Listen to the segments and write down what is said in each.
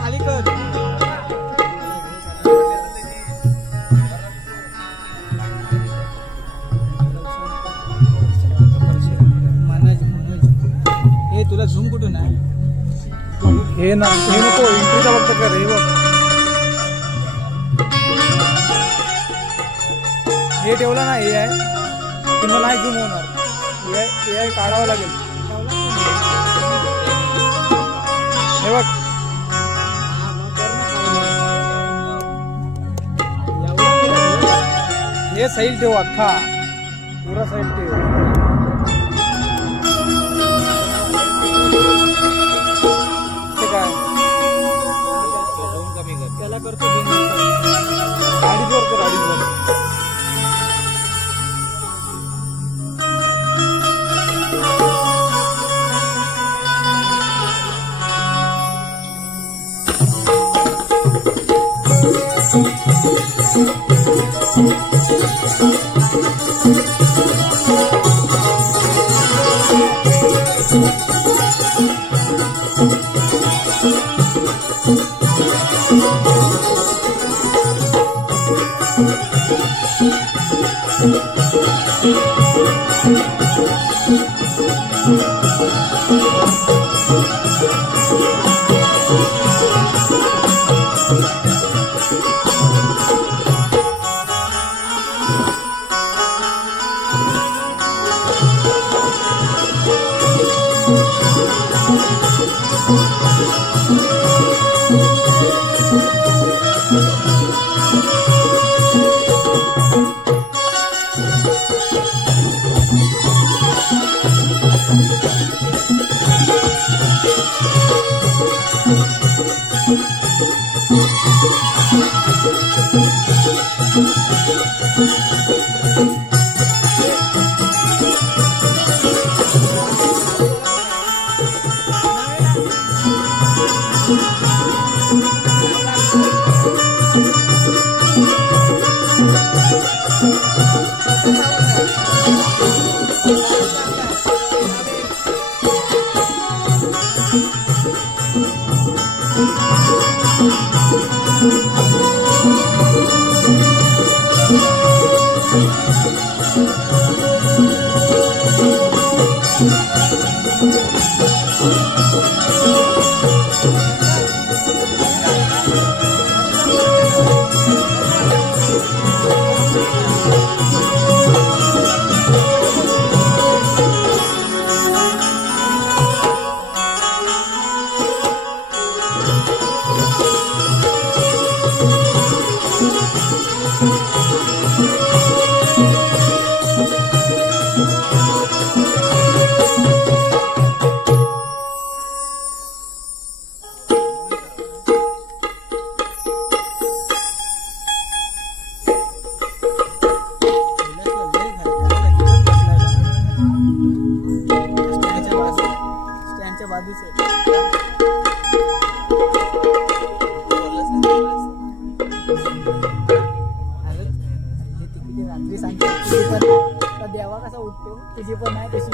खाली कर. हे तुला झूम कुठून आहे? हे ना हे नको एंट्रीचा फक्त कर. हे बघ हे ठेवलं ना हे आहे की मला नाही झूम होणार. हे आहे काढावं लागेल. हे बघ हे सैल ठेव अख्खा पुरा सैल ठेव. त्याला करतो अडीचवर कर अडीचवर. रात्री सांगते देवा कसा उठतो तुझी पण नाही तशी.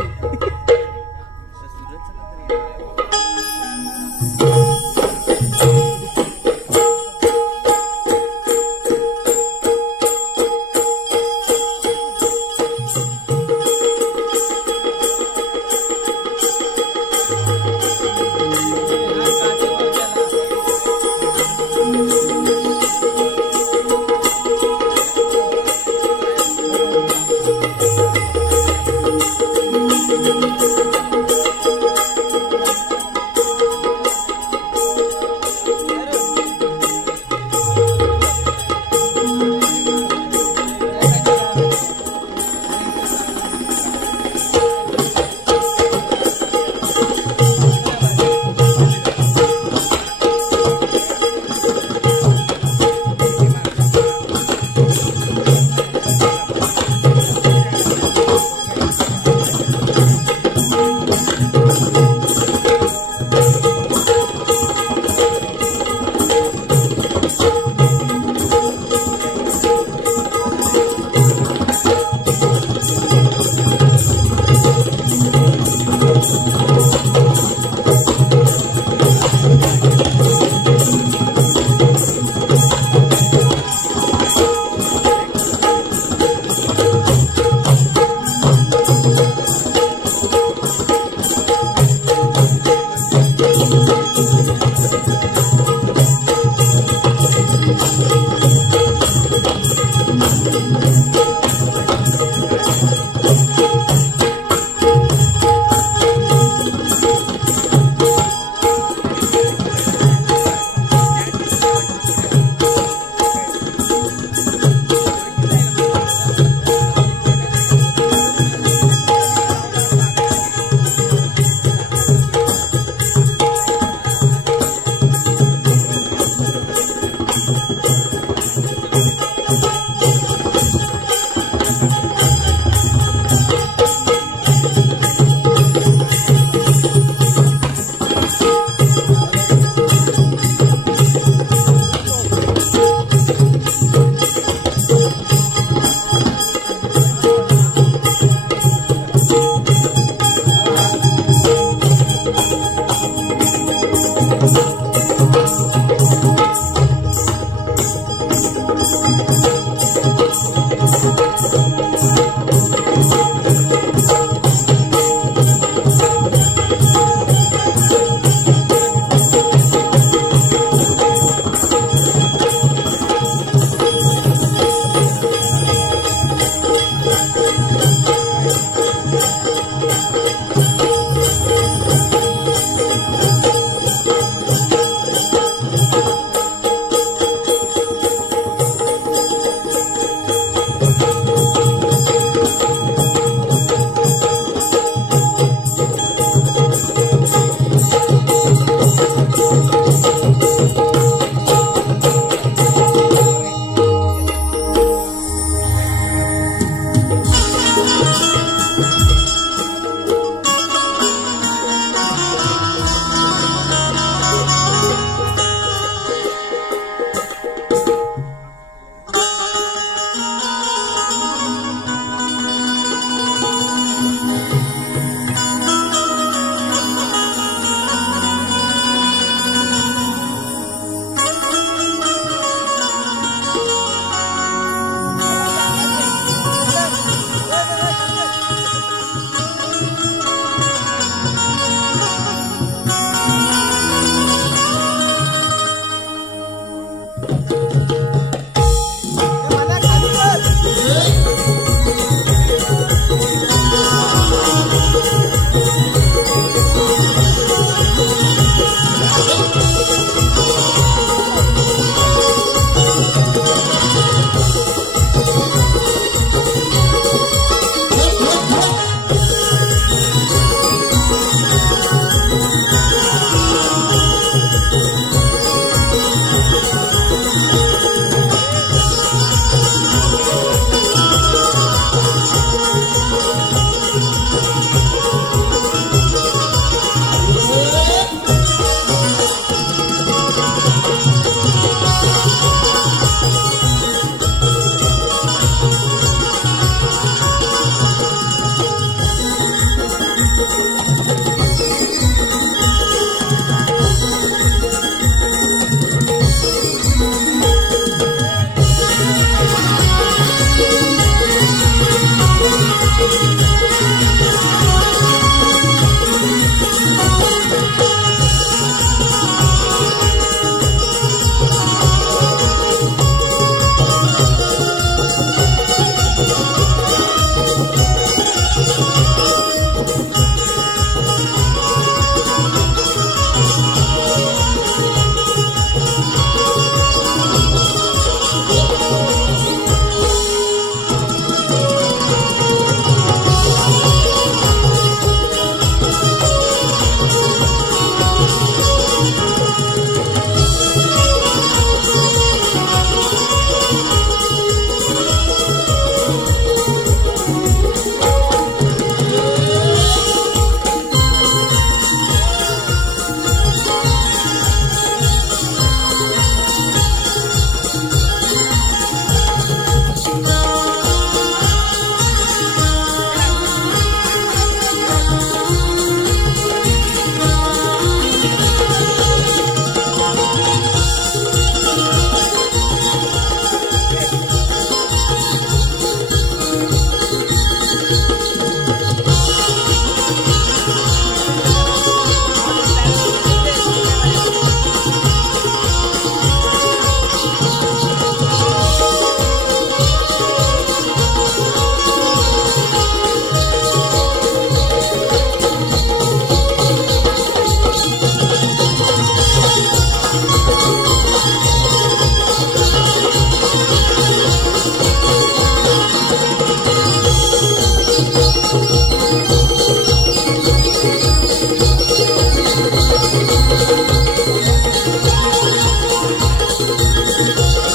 Thank you.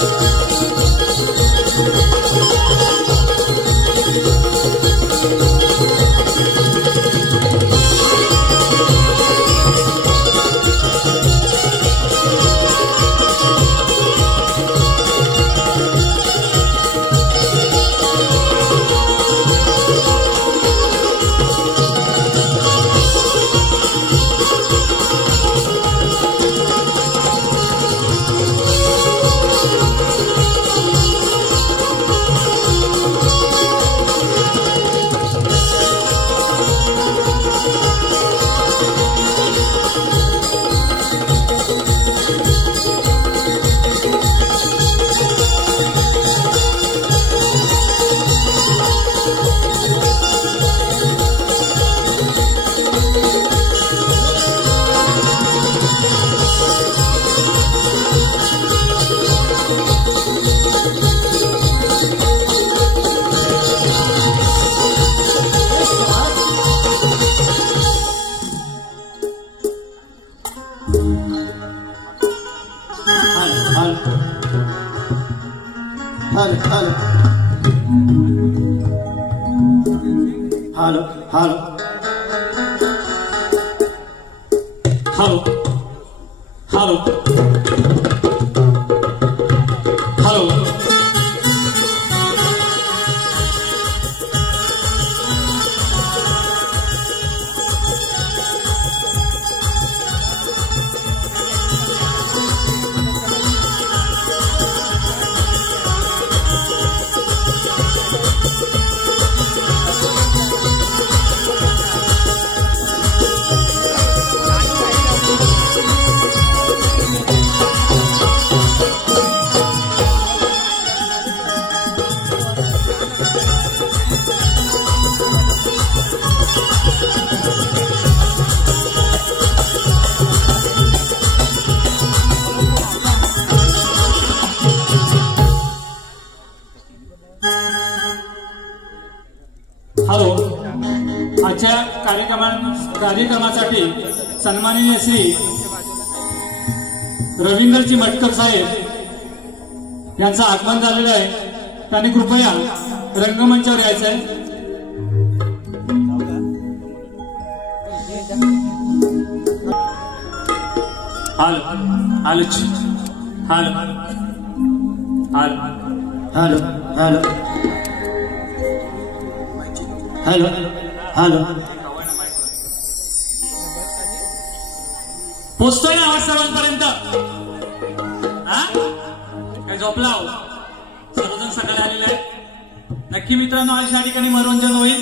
Hello, hello. Hello. Hello. Hello. Hello. आजच्या कार्यक्रमासाठी सन्माननीय श्री रवींद्रजी मटकर साहेब यांचं आगमन झालेलं आहे. त्यांनी कृपया रंगमंचावर यायचं आहे. Hello hello hello hello hello hello hello. पोचतोय ना आवाज सर्वांपर्यंत? काय झोपला हो? सर्वजण सकाळी आलेले आहे. नक्की मित्रांनो, आज या ठिकाणी मनोरंजन होईल.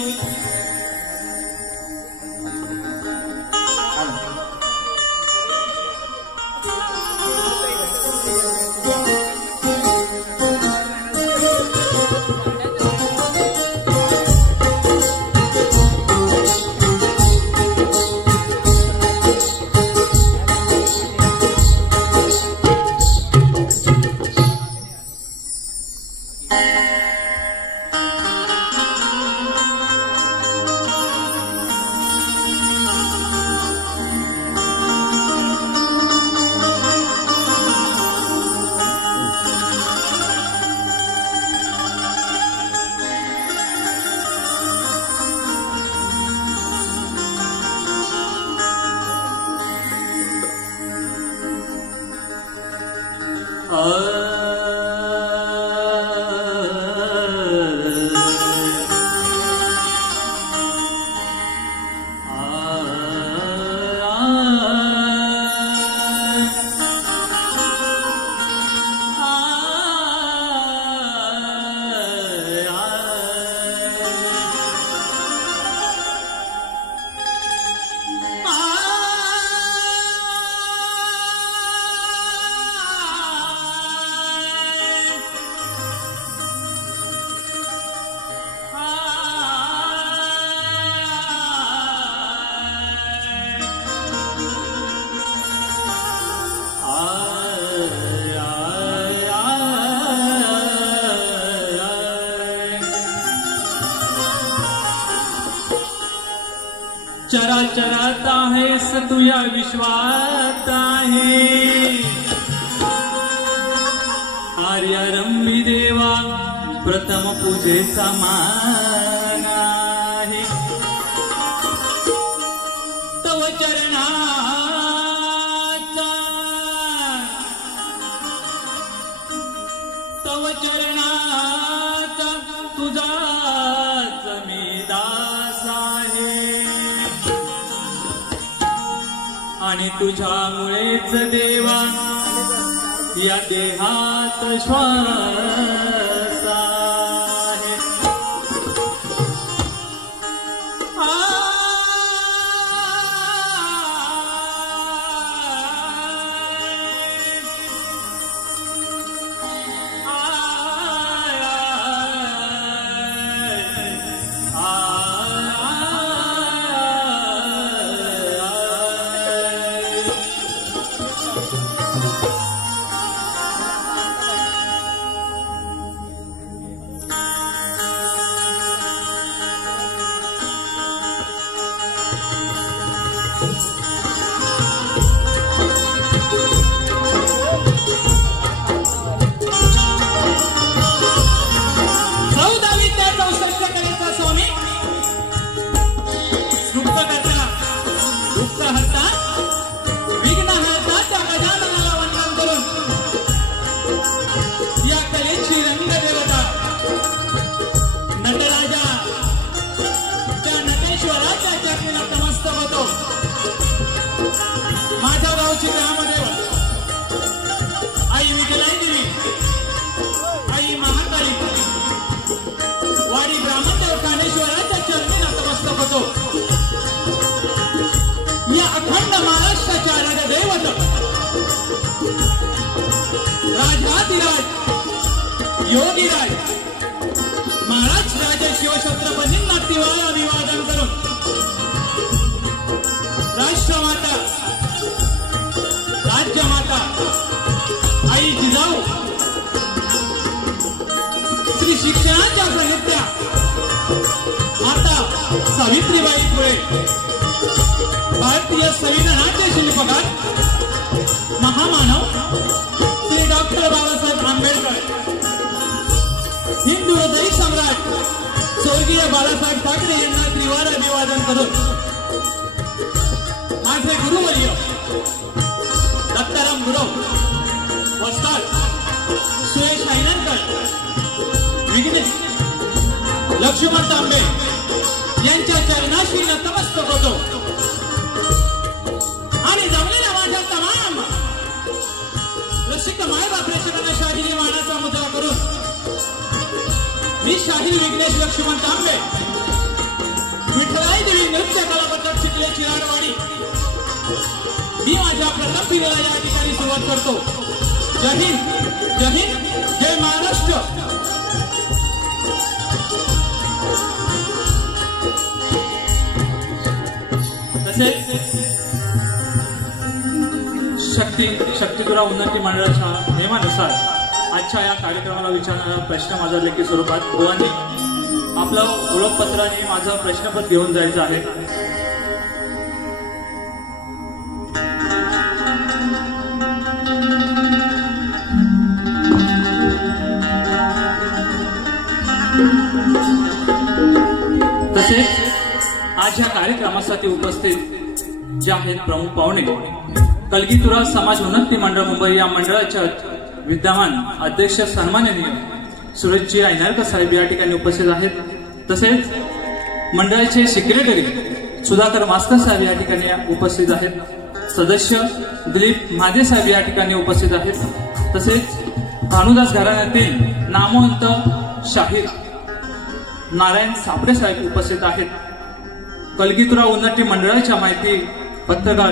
चराचरात आहेस तू या विश्वात आहे. आर्यारंभी देवा प्रथम पूजेचा मान आहे. तव चरणाचा तुझाच मी दास आहे. आणि तुझ्यामुळेच देवा या देहात श्वास आहे. महाराष्ट्राचे आराध्य दैवत राजाधिराज योगीराज महाराज राजे शिवछत्रपतींना तिवार अभिवादन करून राष्ट्रमाता राज्यमाता आई जिजाऊ श्री शिक्षणाच्या प्रणेत्या माता सावित्रीबाई फुले भारतीय संविधानाचे शिल्पकार महामानव श्री डॉक्टर बाबासाहेब आंबेडकर हिंदू हृदय सम्राट स्वर्गीय बाळासाहेब ठाकरे यांना त्रिवार अभिवादन करून माझे गुरुवर्य दत्ताराम गुरव वस्ताद सुरेश ऐनकर विघ्नेश लक्ष्मण तांबे यांच्या चरणाशी नतमस्तक होतो आणि जमलेल्या माझ्या तमाम रसिक मायबाप प्रेक्षकांना शाहिरी मानाचा मुद्रा करून मी शाहीर विघ्नेश लक्ष्मण तांबे विठ्ठलाई देवी नृत्य कला पद्धत शिकले चिराडवाडी मी माझ्या प्रथम पिढीला या ठिकाणी सुरुवात करतो. जय हिंद, जय हिंद, जय महाराष्ट्र. शक्तिगुरा उन्नती मंडळाच्या नियमानुसार आजच्या या कार्यक्रमाला विचारणारा प्रश्न माझा लेखी स्वरूपात बुवांनी आपलं ओळखपत्राने माझं प्रश्नपत्र घेऊन जायचं आहे. तसेच आज या कार्यक्रमासाठी उपस्थित जे आहेत प्रमुख पाहुणे कलगीतुरा समाज उन्नती मंडळ मुंबई या मंडळाच्या विद्यमान अध्यक्ष सन्माननीय सुरेशजी ऐनारकर साहेब या ठिकाणी उपस्थित आहेत. तसेच मंडळाचे सेक्रेटरी सुधाकर मास्कर साहेब या ठिकाणी उपस्थित आहेत. सदस्य दिलीप महादे साहेब या ठिकाणी उपस्थित आहेत. तसेच भानुदास घराण्यातील नामवंत शाहीर नारायण सापडे साहेब उपस्थित आहेत. कलगीतुरा उन्नती मंडळाच्या माहिती पत्रकार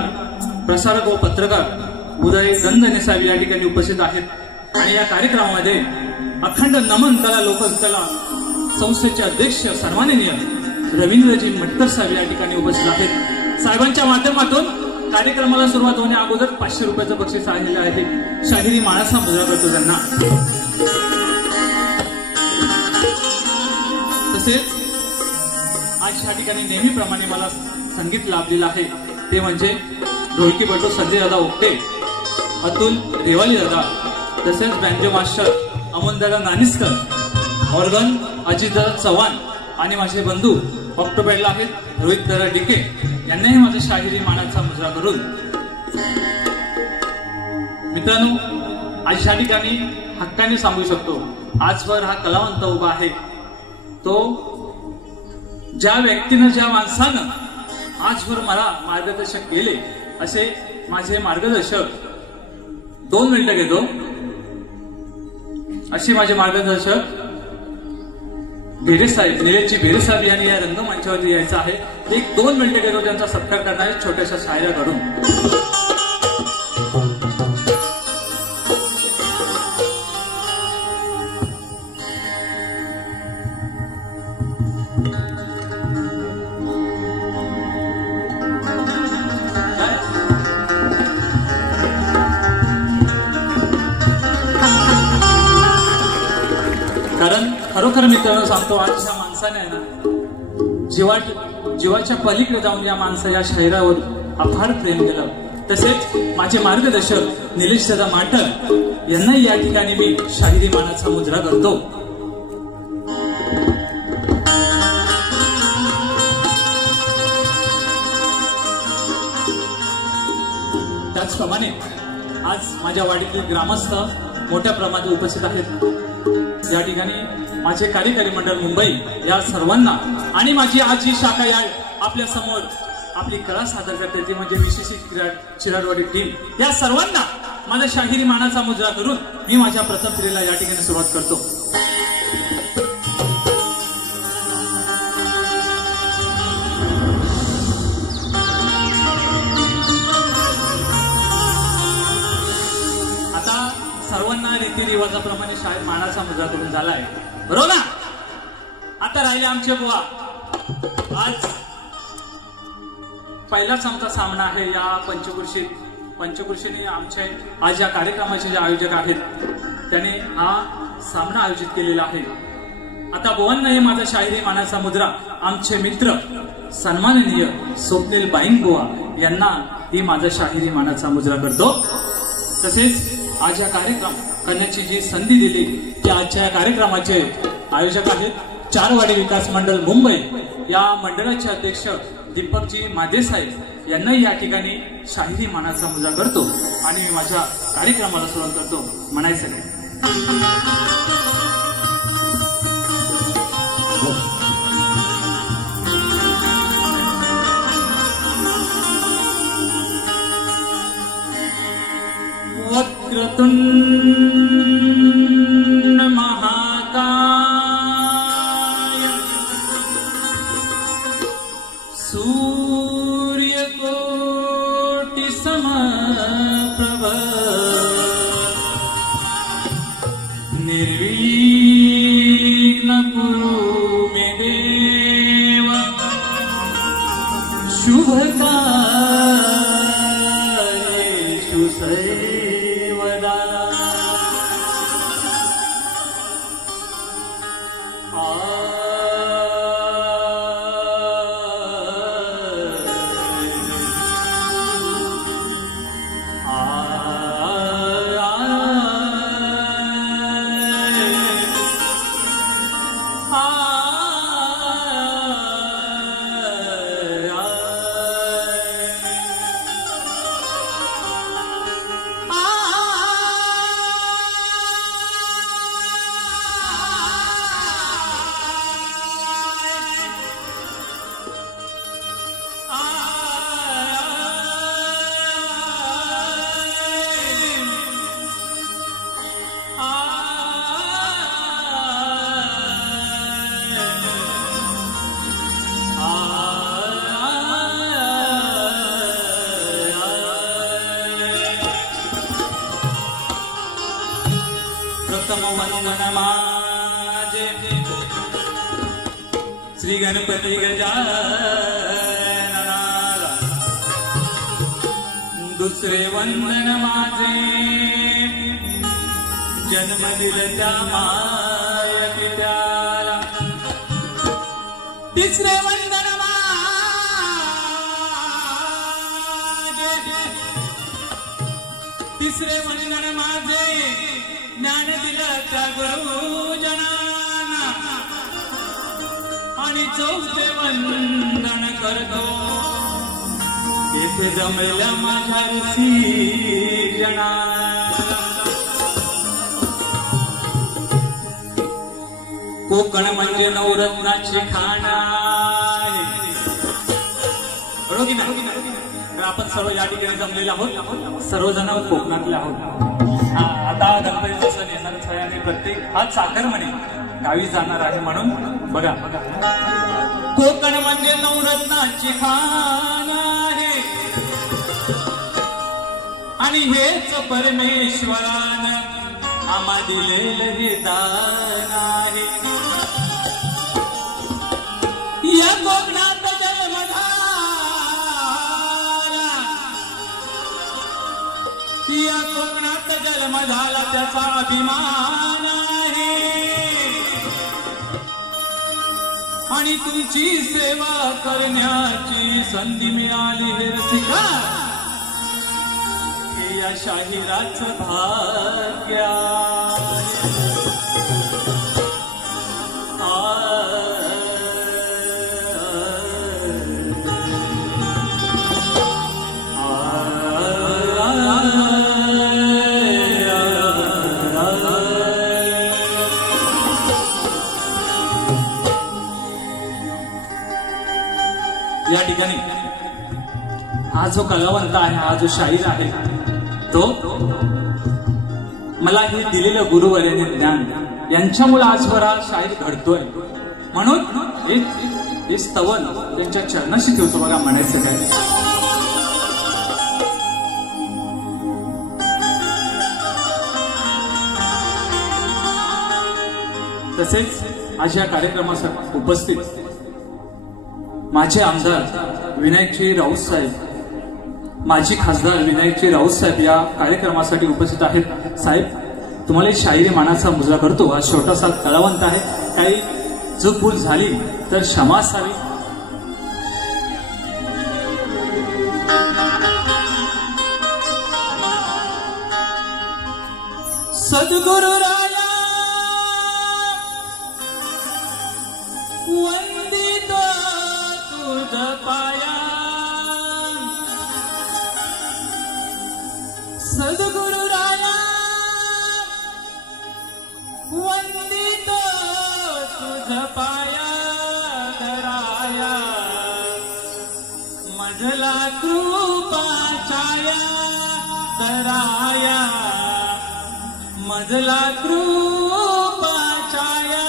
प्रसारक व पत्रकार उदय गंधने साहेब या ठिकाणी उपस्थित आहेत. आणि या कार्यक्रमामध्ये अखंड नमन कला लोककला संस्थेचे अध्यक्ष सन्माननीय रवींद्रजी मटकर साहेब या ठिकाणी उपस्थित आहेत. साहेबांच्या माध्यमातून कार्यक्रमाला सुरुवात होण्या अगोदर 500 रुपयाचं बक्षीस आलेलं आहे. शाहिरी मानाचा मुजरा करतो त्यांना. तसेच आज या ठिकाणी नेहमीप्रमाणे मला संगीत लाभलेलं आहे ते म्हणजे ढोलकीपटू संजय दादा ओक्टे, अतुल रेवाली दादा, तसेच बँजो मास्टर अमोलदादा नानिस्कर, ऑर्गन अजितदादा चव्हाण आणि माझे बंधू ऑक्टोबरला आहेत रोहित दादा डिके यांनाही माझा शाहिरी मानाचा मुजरा करून. मित्रांनो आज या ठिकाणी हक्काने सांगू शकतो आजवर हा कलावंत उभा आहे तो ज्या व्यक्तीनं ज्या माणसानं आजवर मला मार्गदर्शक केले असे माझे मार्गदर्शक 2 मिनिटं घेतो. असे माझे मार्गदर्शक बेरे साहेब निलेशजी बेरे साहेब यांनी या रंगमंचावरती यायचं आहे. 1-2 मिनिटं घेतो त्यांचा सत्कार करणारे छोट्याशा शायरा करून. कारण खरोखर मित्रांनो सांगतो आजच्या माणसाने आहे ना जीवाच्या पलीकडे जाऊन या माणसा या शाहिरावर अफाट प्रेम केलं. तसेच माझे मार्गदर्शक निलेश दादा माटर यांनाही या ठिकाणी मी शाहिरी मानाचा मुजरा करतो. त्याचप्रमाणे आज माझ्या वाडीतील ग्रामस्थ मोठ्या प्रमाणात उपस्थित आहेत. या ठिकाणी माझे कार्यकारी मंडळ मुंबई या सर्वांना आणि माझी आज जी शाखा या आपल्या समोर आपली कला सादर करते ती म्हणजे विशेष चिराडवाडी टीम या सर्वांना माझ्या शाहिरी मानाचा मुजरा करून मी माझ्या प्रथम पिढीला या ठिकाणी सुरुवात करतो. रीतिरिवाजाप्रमाणे शाळेत मानाचा मुजरा करून झालाय, बरोबर ना? आता राहिले आमचे बुवा. आज पहिलाच आमचा सामना आहे या पंचकृषीने आमचे आज या कार्यक्रमाचे जे आयोजक आहेत त्यांनी हा सामना आयोजित केलेला आहे. आता बुवांना हे माझा शाहिरी मानाचा मुद्रा आमचे मित्र सन्माननीय स्वप्नील बाईन बुवा यांना ही माझा शाहिरी मानाचा मुजरा करतो. तसेच आज या कार्यक्रम करण्याची जी संधी दिली ती आजच्या या कार्यक्रमाचे आयोजक आहेत चारवाडी विकास मंडळ मुंबई. या मंडळाचे अध्यक्ष दीपकजी मादेसाहेब यांनाही या ठिकाणी शाहिरी मानाचा मुजरा करतो आणि मी माझ्या कार्यक्रमाला सुरुवात करतो. म्हणायचं नाही वक्रतुंड महाकाय सूर्यकोटि समप्रभ निर्विघ्न कुरु मे देव शुभकार्येषु सर्वदा. श्री गणपती गजाननाला दुसरे वंदन माझे जन्म दिलं त्या माय पित्याला. तिसरे वंदन माझे तिसरे वंदन माझे ज्ञान दिलं त्या गुरुजनांना. आणि चौथे वंदन करतो येथे जमल्या माझ्या ऋषी जना. कोकण म्हणजे नवरत्नाची खाणा आहे, बरोबर की नाही? आपण सर्व या ठिकाणी जमलेले आहोत, सर्वजण कोकणातले आहोत. आता गणपतीचा सण येणारच आहे आणि प्रत्येक हा चाकरमणी गावी जाणार आहे. म्हणून बघा, कोकण म्हणजे नवरत्नाची खाण आहे आणि हेच परमेश्वरानं आम्हा दिलेलं हे दान आहे. या कोकणात जन्म झाला, या कोकणात जन्म झाला त्याचा अभिमान आहे आणि तुमची सेवा करण्याची संधी मिळाली हे रसिका. हे या शाहिराचं भाग्य. या ठिकाणी हा जो कलावंत आहे, हा जो शाहीर आहे, तो मला हे दिलेलं गुरुवर्याने ज्ञान यांच्यामुळे आजवर हा शाहीर घडतोय. म्हणून हे स्तवन त्यांच्या चरणाशी ठेवतो. बघा, म्हणायचं काय, तसेच आज या कार्यक्रमासाठी उपस्थित माझे आमदार विनायकजी राऊत साहेब, माजी खासदार विनायकजी राऊत साहेब या कार्यक्रमासाठी उपस्थित आहेत. साहेब, तुम्हाला शाहिरी मानाचा मुजरा करतो. आज छोटासा कलावंत आहे, काही चूकभूल झाली तर क्षमा असावी. सद्गुरु राया वंदित तुझ पाया, सद्गुरु राया वंदित तुझ पाया, धराया मधला कृपा छाया, धराया मधला कृपा छाया.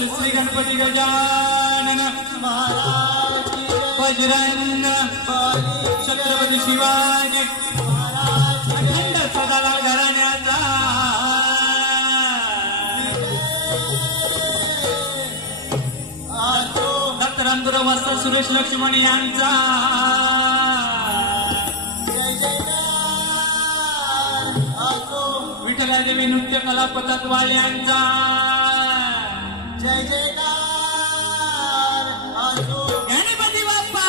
बोल श्री गणपती गजानन महाराज बजरंग छत्रपती शिवाजी अखंड सदालाल घराण्याचा डॉक्टर अंकुराव मास्तर सुरेश लक्ष्मण यांचा विठ्ठलादेवी नृत्य कला पथकवाल्यांचा जय जयकार गणपती बाप्पा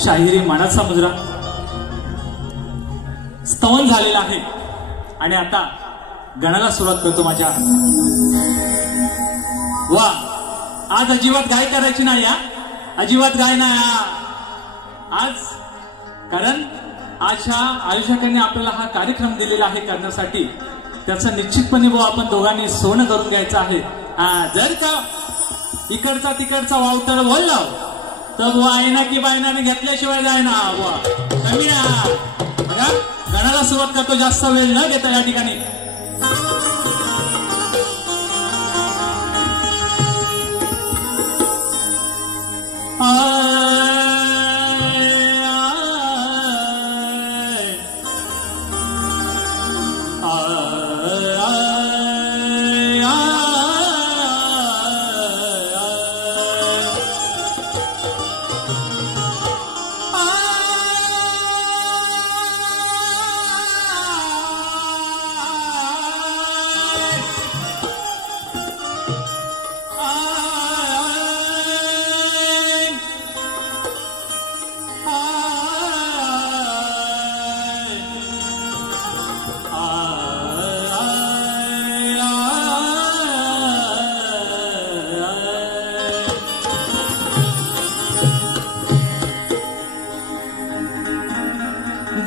शाहिरी मानाचा मुजरा स्तवन झालेला आहे आणि आता गणाला सुरुवात करतो माझ्या वा आज अजिबात गाय करायची नाही या अजिबात गाय नाही आज कारण आज ह्या आयोजकांनी आपल्याला हा कार्यक्रम दिलेला आहे करण्यासाठी त्याचा निश्चितपणे आपण दोघांनी सोनं करून घ्यायचं आहे जर का इकडचा तिकडचा वावतळ बोलला तर वायना की बायनाने घेतल्याशिवाय जाय ना कमी ना बघा गणाला सुरुवात करतो जास्त वेळ न देता या ठिकाणी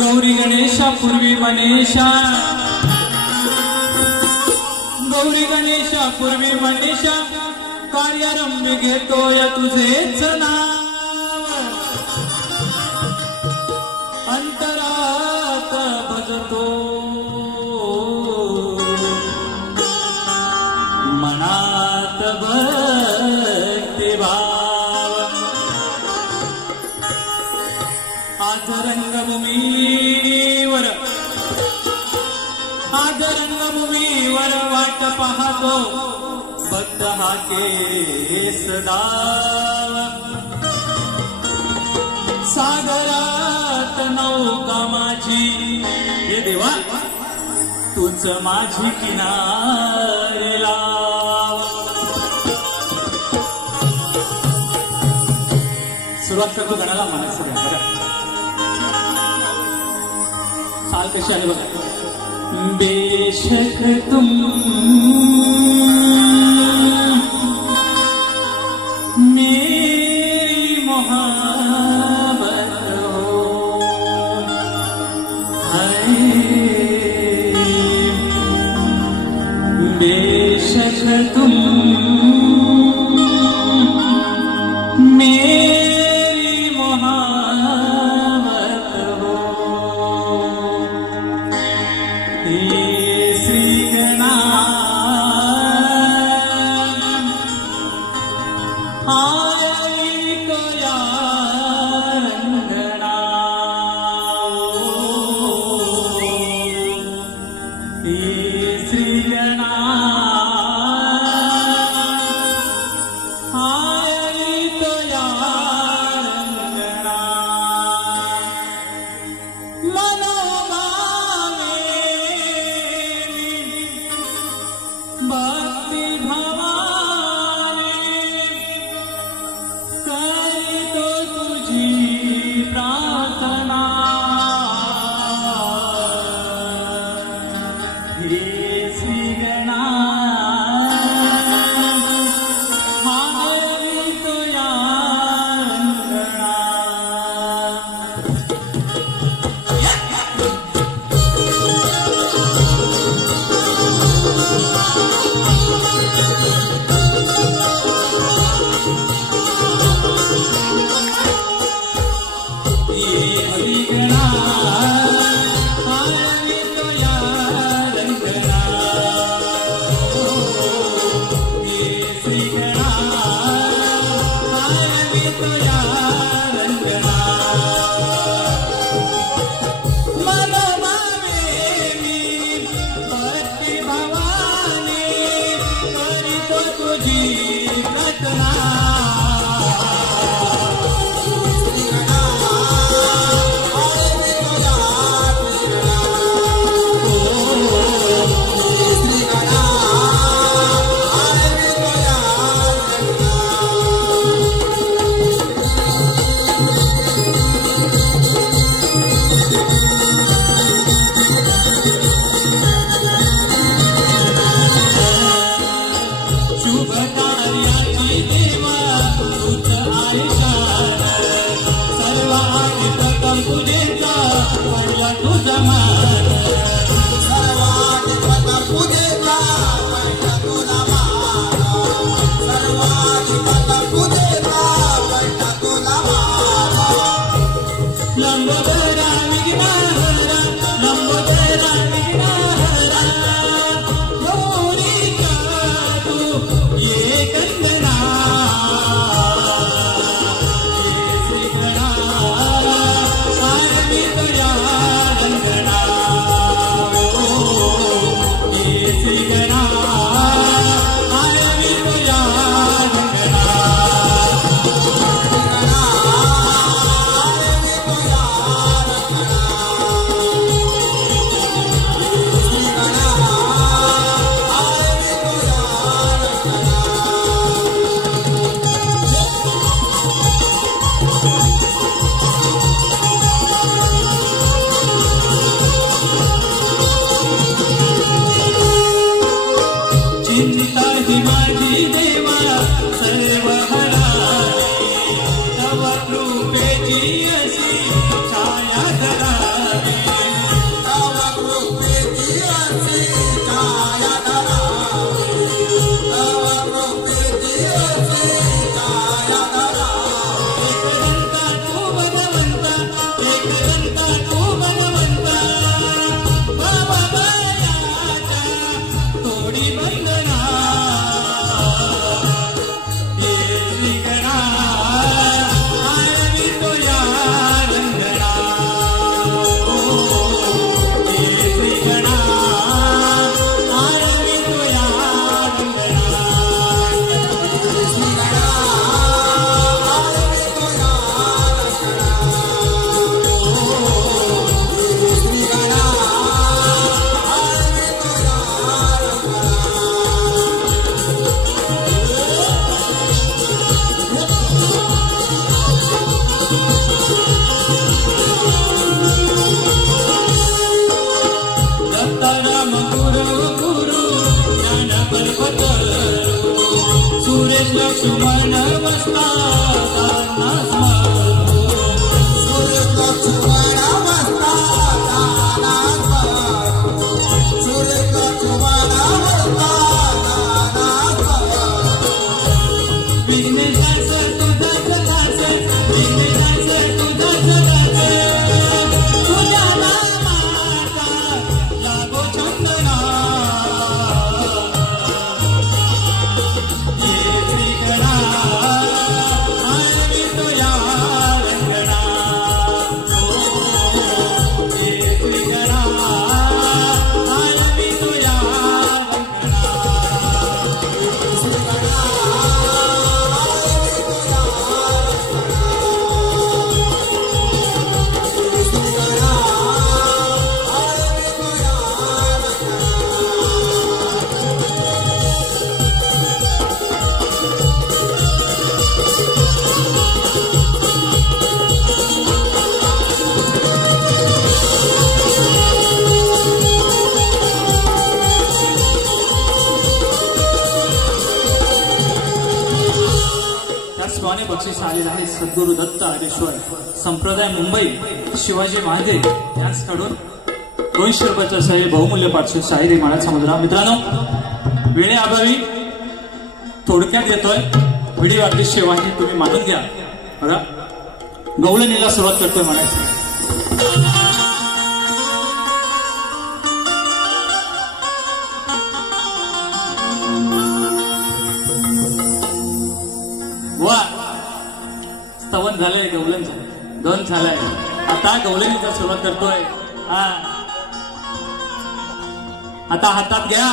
गौरी गणेशा पूर्वी मनीषा गौरी गणेशा पूर्वी मनीषा कार्यारंभ घेतोय तुझेच नाव अंतरात भजतो मनात भक्ती भाव आज रंगभूमीवर वाट पाहतो भक्त हा केस डाव सागरात नौका माझी हे देवा तूच माझी किनारे लाव सुरुवात करतो गणाला म्हणत सगळ्या बघा चाल कशी आहे बघा बेशक तुम मेरी मोहब्बत हो हो श्री सद्गुरू दत्त हरेश्वर संप्रदाय मुंबई शिवाजी महादेव यांच्याकडून 200 रुपयाचा सहाय्य बहुमूल्य पारितोषिक शाहिरी माळा समुद्रा. मित्रांनो, वेळेअभावी थोडक्यात येतोय व्हिडिओ. अगदी सेवा ही तुम्ही मानून घ्या. बघा, गवळणीला सुरुवात करतोय म्हणायचं. वा, स्तवन झालंय, गवलन झालंय, दोन झालंय. आता गवलनीचा सुरुवात करतोय. आता हातात घ्या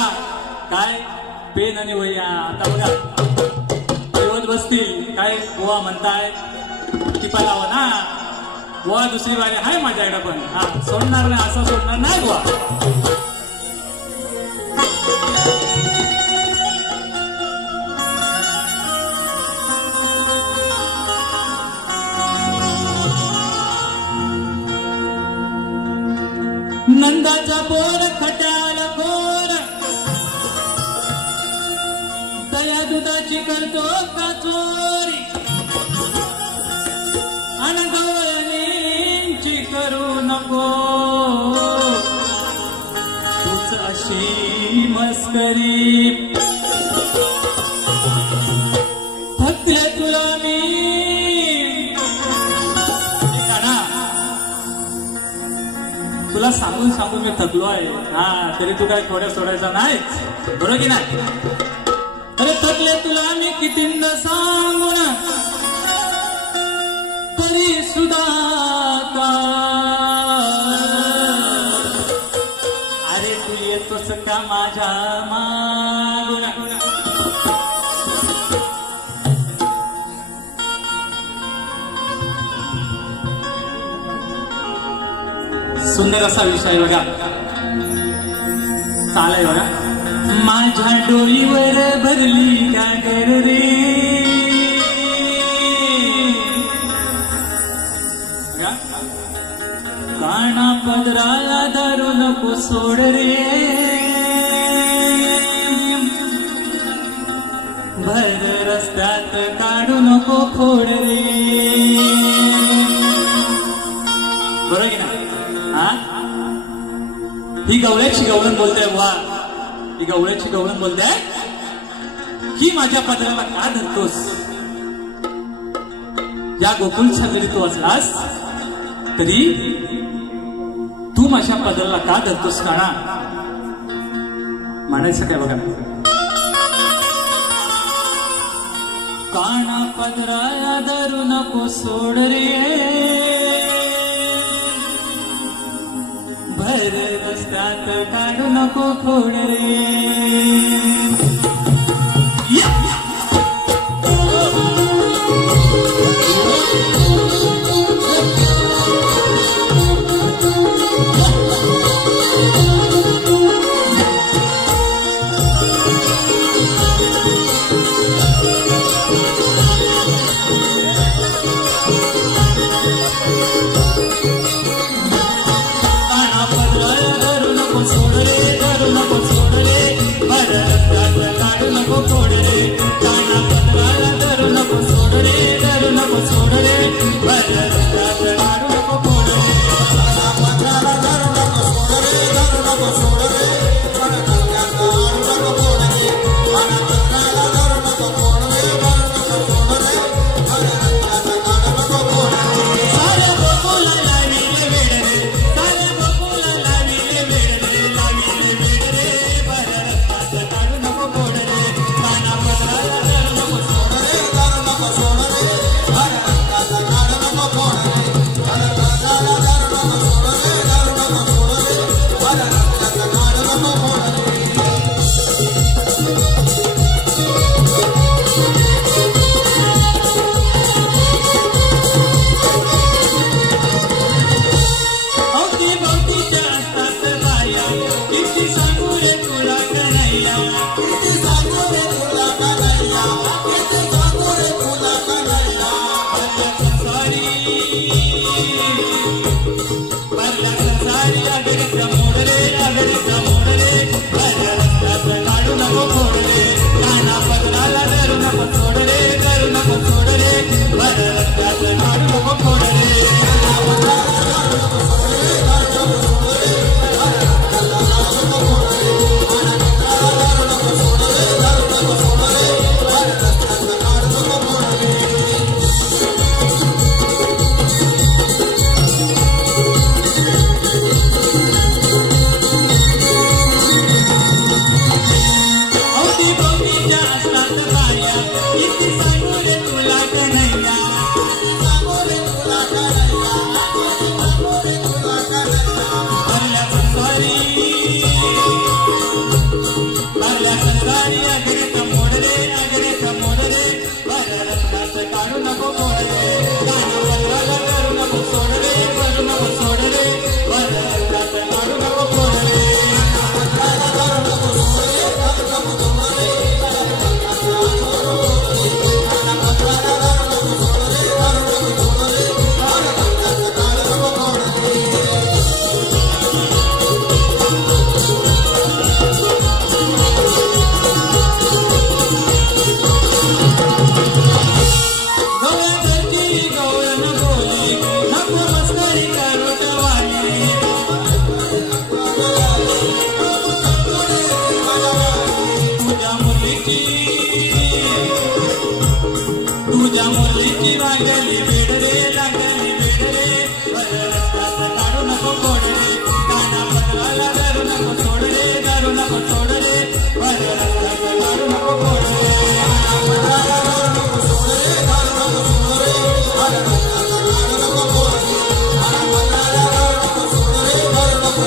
काय पेन आणि वह्या. आता बघा जेवत बसतील. काय गोवा म्हणताय टिपा लावा ना. गोवा दुसरी बारी आहे माझ्याकडे पण. सोडणार नाही, असं सोडणार नाही गोवा. नंदाचा बोर खट्याल गोर दया दुधाची करतो का चोरी. आणि गवळणींची करू नको तूच अशी मस्करी. थकले तुला मी तुला सांगून सांगून मी थकलो आहे. तरी तू काय थोड्या सोडायचा नाहीच, बरोबर की नाही. अरे थकले तुला मी कितींदा सांगून तरी सुद्धा अरे तू येतोस का माझ्या मागून. सुंदर असा विषय बघा, चालाय बघा. माझ्या डोईवर भरली गागर रे, काना पदराला धरू नको सोड रे. भर रस्त्यात काढू नको खोड रे. बरोबर की ना. ही गवळ्याची गवळण बोलते. वा, ही गवळ्याची गवळण बोलते ही माझ्या पदराला का धरतोस. या गोकुळच्या घरी तू असलास तरी तू माझ्या पदराला का धरतोस काना. म्हणायचं काय बघा. काना पदराला धरू नको सोड रे. भर रस्त्यात काढू नको खोड रे. काढू नको सोड रे, करू नको सोड रे, रे वर रस्त्यात काढू नको कोड रे काना पत्राला धरू नको सोड रे धरू नको सोड रे वर रस्त्यात काढू नको कोड रे काना पत्राला धरू नको सोड रे धरू नको सोड रे वर रस्त्यात काढू नको कोड रे काना पत्राला धरू नको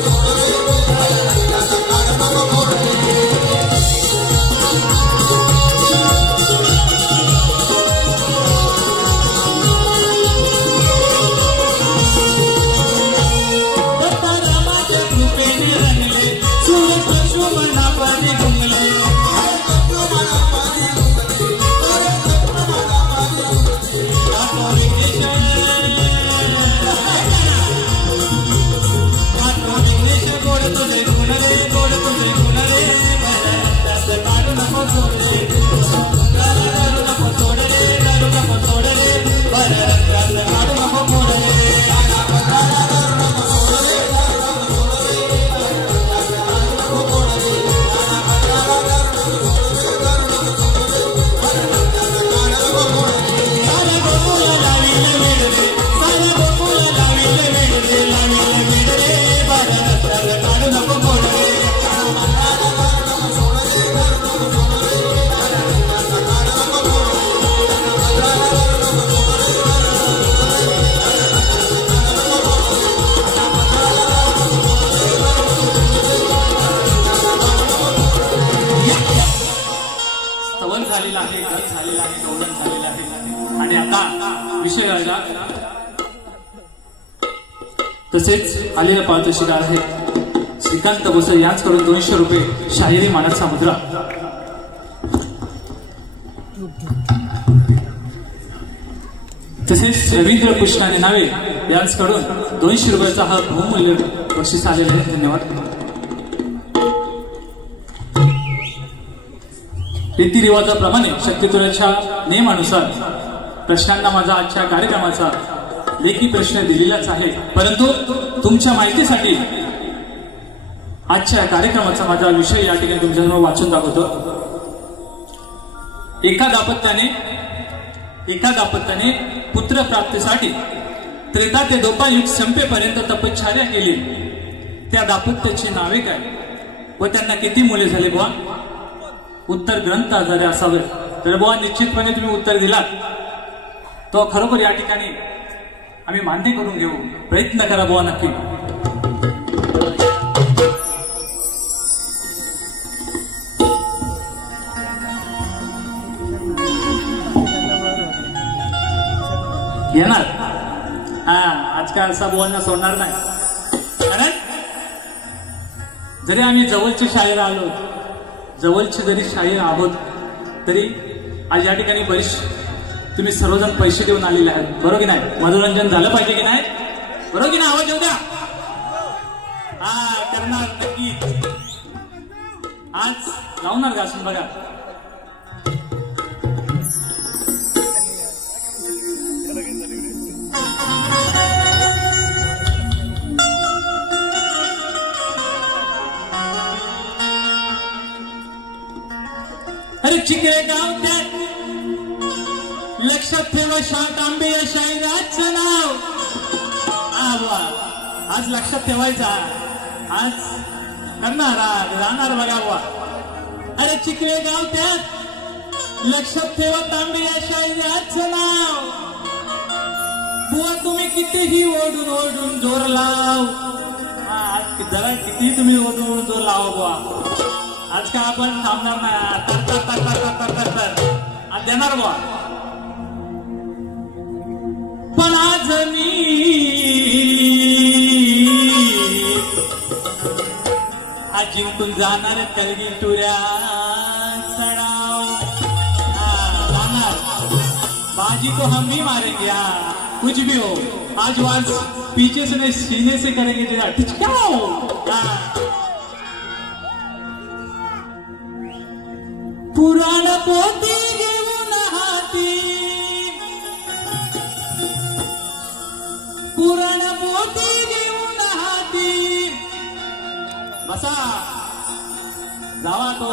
सोड रे धरू नको सोड रे वर रस्त्यात काढू नको कोड रे तसेच आलेल्या पारितोषिक आहे श्रीकांत बोसे यांच्याकडून 200 रुपये शाहिरी मानाचा मुद्रा तसेच रवींद्र कृष्णाने नावे यांच्याकडून 200 रुपयाचा हा बहुमूल्य बक्षीस आलेला आहे. धन्यवाद. रीतिरिवाजाप्रमाणे शक्यतोऱ्याच्या नियमानुसार प्रश्नांना माझा आजच्या कार्यक्रमाचा लेखी प्रश्न दिलेलाच आहे, परंतु तुमच्या माहितीसाठी आजच्या कार्यक्रमाचा माझा विषय या ठिकाणी तुमच्यासमोर वाचून दाखवतो. एका दाम्पत्याने पुत्र प्राप्तीसाठी त्रेता ते द्वापारयुग संपेपर्यंत तपश्चर्या केली. त्या दाम्पत्याची नावे काय व त्यांना किती मुले झाले बुवा? उत्तर ग्रंथ आधारे असावे. तर बुवा निश्चितपणे तुम्ही उत्तर दिलात तो खरोखर या ठिकाणी आम्ही मान्य करून घेऊ. प्रयत्न करा बुवा नक्की. येणार आज काय असा बुवांना सोडणार नाही. जरी आम्ही जवळचे शाहीर आलो, जवळचे जरी शाहीर आहोत, तरी आज या ठिकाणी बरीच तुम्ही सर्वजण पैसे देऊन आलेले आहेत, बरोबर की नाही? मनोरंजन झालं पाहिजे की नाही? बरोबर की नाही? आवाज येऊ द्या. करणार नक्की. आज लावणार घासून बघा. अरे चिकरे गाव त्यात लक्षात ठेवा शाट आंबे या शाहिराचं नाव. आज लक्षात ठेवायचा. आज करणार राहणार बघा बुवा. अरे चिकले गाव त्यात लक्षात ठेवा तांबे या शाहिराचं नाव. बुवा तुम्ही कितीही ओढून ओढून जोर लाव. आज जरा किती तुम्ही ओढून ओढून जोर लावा बुवा. आज काय आपण थांबणार नाही. आज देणार बुवा. पण आज मी आज जिंकून जाणार कलगी टुऱ्या चढाव. बाजी तो हम भी मारेंगे. कुछ भी हो आज वाज पीछे से नहीं सीने से करेंगे तेरा टिचकाओ. पुराण पोती घेऊन हाती, पुराण पोती घेऊन हाती. बसा जावा तो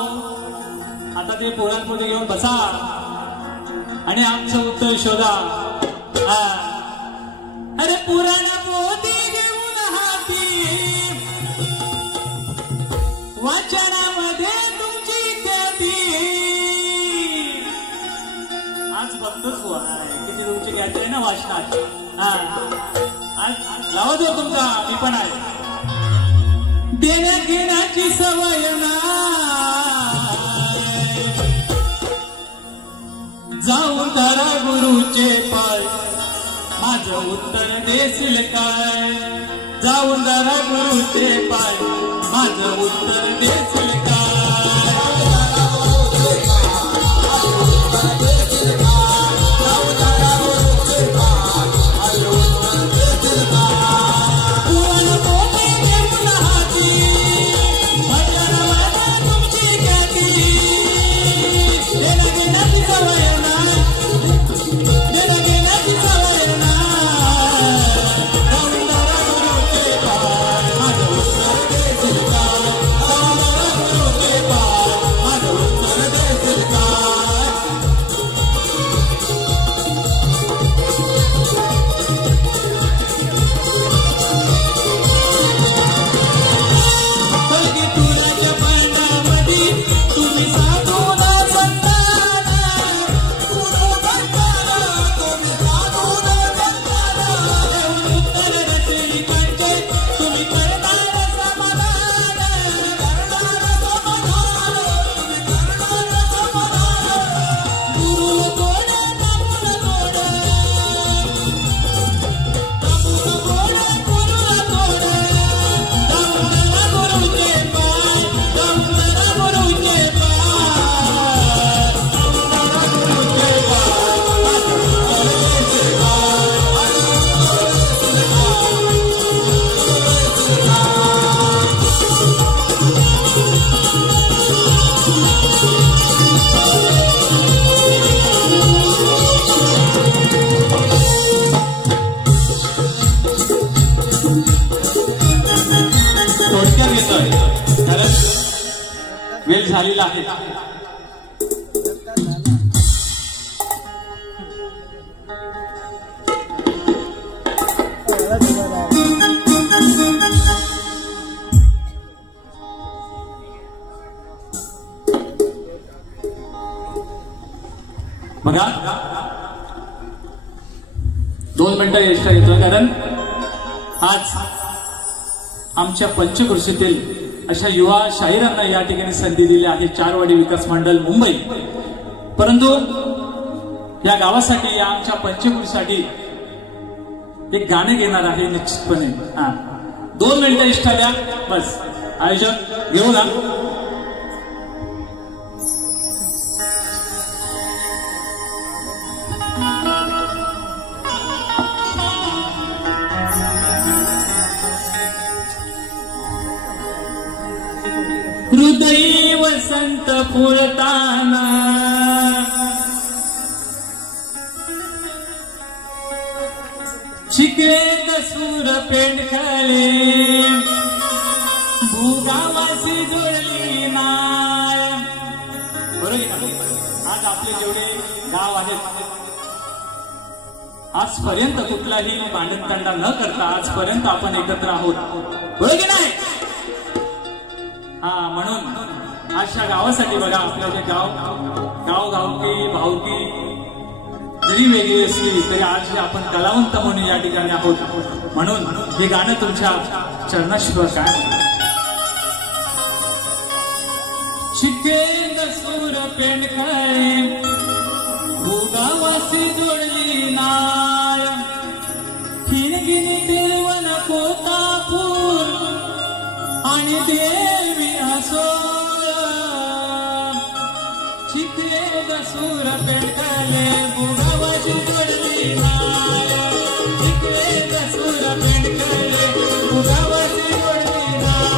आता ते पुराण पोती घेऊन बसा आणि आमचं उत्तर शोधा. अरे पुराण मोदी घेऊन हाती वाचनामध्ये तुमची ख्याती आज बघतोच बुवा किती तुमची ख्याती आहे ना वाचनात. हा आज लावा जो तुमचा मी पण आहे देण्या घेण्याची सवय जाऊन धरा गुरुचे पाय माझं उत्तर देशील काय जाऊन धरा गुरुचे पाय माझं उत्तर देशील वेळ झालेला आहे. बघा 2 मिनिटं एक्स्ट्रा घेतोय कारण आज आमच्या पंचकृषीतील अशा युवा शाहिरांना या ठिकाणी संधी दिली आहे चारवाडी विकास मंडळ मुंबई. परंतु या गावासाठी या आमच्या पंचकृषीसाठी एक गाणे घेणार आहे निश्चितपणे. 2 मिनिटं एक्स्ट्रा द्या बस. आयोजक घेऊ ना. हृदय वसंत फुलताना शिकले कसूर पेंडकले भूगावासी जोडली नाय. बरोबर. आज आपले जेवढे गाव आहेत आजपर्यंत कुठलाही भांडणतंडा न करता आजपर्यंत आपण एकत्र आहोत. बरोबर की नाही. म्हणून अशा गावासाठी बघा आपलं जे गावकी भावकी जरी वेगळी असली तरी आज आपण कलावंत म्हणून या ठिकाणी आहोत. म्हणून हे गाणं तुमच्या चरणाशिवाय काय. शिकेल सूर पेंडकळे भूगावासी जोडली नाय खिणगिनी देवन कोतापूर आणि देवी असोळ शिकले दसूर पेंडकले भूगावासी जोडली नाय शिकले दसूर पेंडकले भूगावासी जोडली नाय.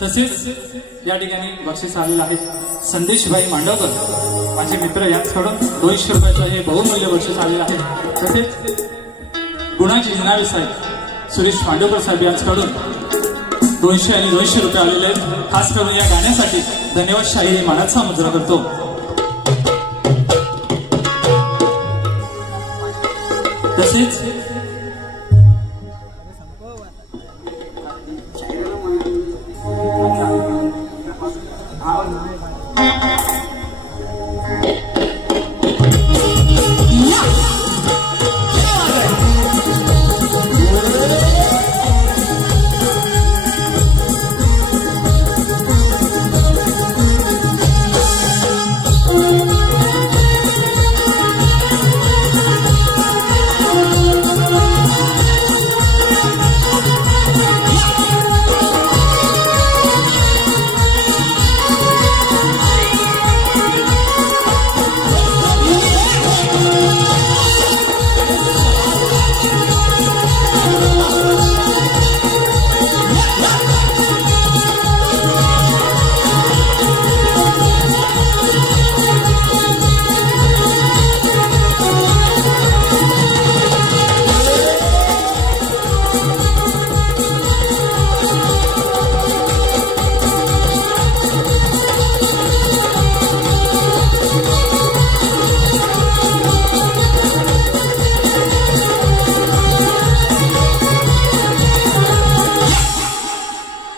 तसेच या ठिकाणी बक्षीस आलेलं आहे संदेशभाई मांडवकर माझे मित्र यांच्याकडून 200 रुपयाचं हे बहुमूल्य बक्षीस आलेलं आहे. तसेच गुणाजी जिनावे साहेब सुरेश मांडवकर साहेब यांच्याकडून 200 आणि 200 रुपये आलेले आहेत. खास करून या गाण्यासाठी धन्यवाद शाहीर मानाचा मुजरा करतो. तसेच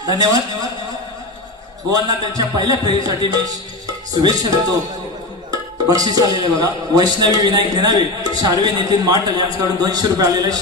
धन्यवाद. बुवांना त्यांच्या पहिल्या फेरीसाठी मी शुभेच्छा देतो. बक्षीस आलेले बघा. वैष्णवी विनायक घेणावे, शार्वी नितीन माट यांच्याकडून 200 रुपये आलेले.